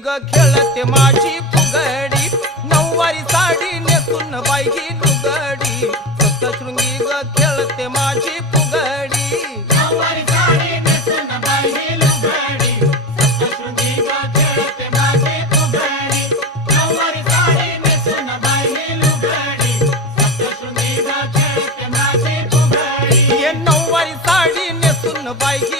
ग खेळते माझी फुगडी नऊवारी साडी नेसून बाई ही लुगडी सप्तशृंगी ग खेळते माझी फुगडी नऊवारी साडी नेसून बाई ही लुगडी सप्तशृंगी ग खेळते माझी फुगडी नऊवारी साडी नेसून बाई ही लुगडी सप्तशृंगी ग खेळते माझी फुगडी ये नऊवारी साडी नेसून बाई